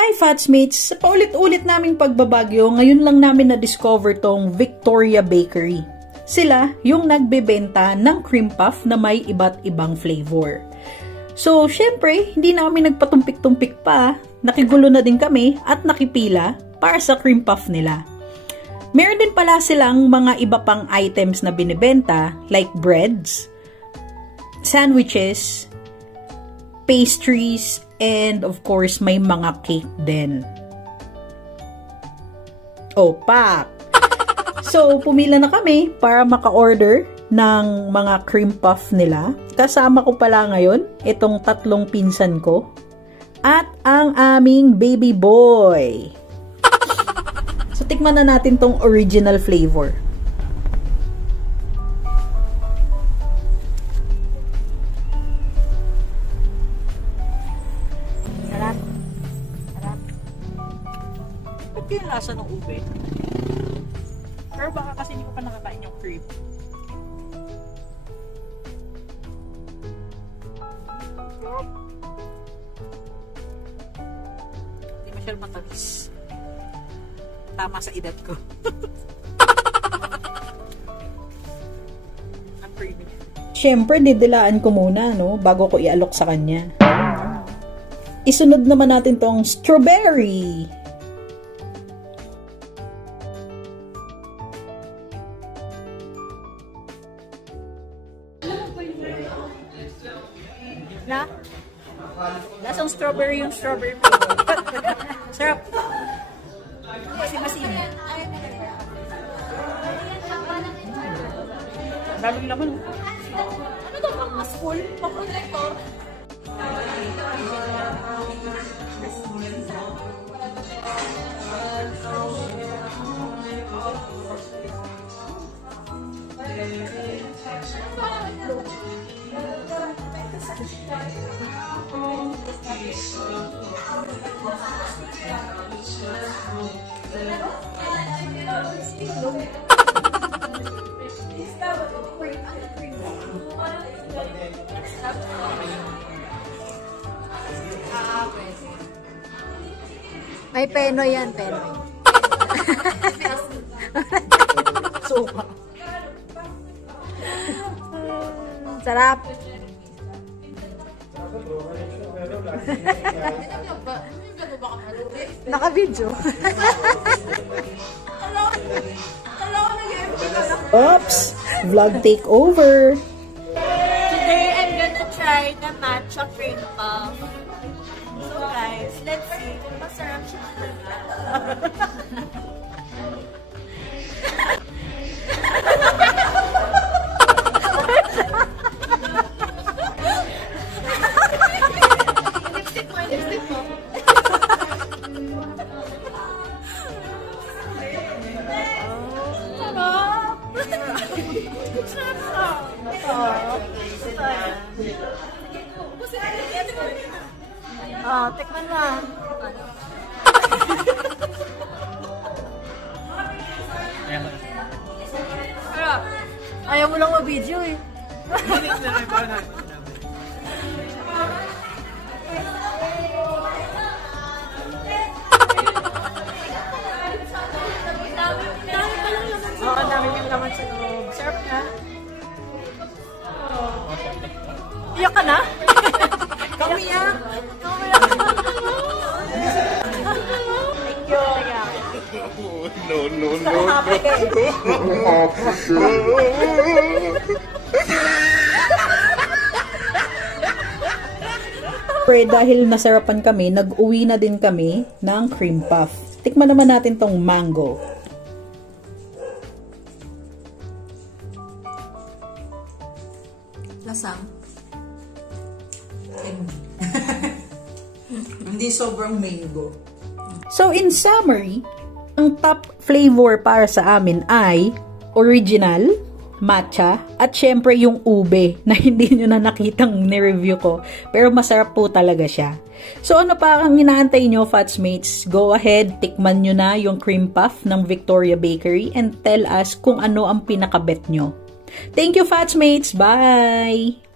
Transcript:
Hi Fatsmates! Sa paulit-ulit naming pagbabagyo, ngayon lang namin na-discover tong Victoria Bakery. Sila yung nagbebenta ng cream puff na may iba't ibang flavor. So, syempre, hindi namin nagpatumpik-tumpik pa. Nakigulo na din kami at nakipila para sa cream puff nila. Meron din pala silang mga iba pang items na binibenta like breads, sandwiches, pastries, and of course, may mga cake din. Oh, pak! So, pumila na kami para maka-order ng mga cream puff nila. Kasama ko pala ngayon itong tatlong pinsan ko at ang aming baby boy. So, tikman na natin tong original flavor. Sarap. Sarap. Ba't yung lasa ng ube? Pero baka kasi hindi ko pa nakakain yung cream. Hindi masyadong matamis. Tama sa edad ko. Ang creamy niya. Siyempre, didilaan ko muna, no? Bago ko ialok sa kanya. Isunod naman natin tong strawberry. Na? Lasang strawberry yung strawberry flavor. Sarap. Kasi masini. Daming laman. Ano to? Mas full? Pa-protector? May peno yan, peno. Suka. Sarap. Naka-video. Oops! Vlog takeover. Today, I'm gonna try the matcha cream puff. So guys, let's see kung masarap siya. Tikman mo. Ayaw mo lang ma-video eh. Ang dami yung laman sa loob. Sarap na. Iyak ka na? Kamiyak! Thank you. No. Pre, dahil nasarapan kami, nag-uwi na din kami ng cream puff. Tikman naman natin tong mango. Lasang. Hindi sobrang mango. So in summary, ang top flavor para sa amin ay original, matcha, at syempre yung ube na hindi nyo na nakitang ni-review ko. Pero masarap po talaga siya. So ano pa ang inaantay nyo, Fatsmates? Go ahead, tikman nyo na yung cream puff ng Victoria Bakery and tell us kung ano ang pinakabet nyo. Thank you, Fatsmates! Bye!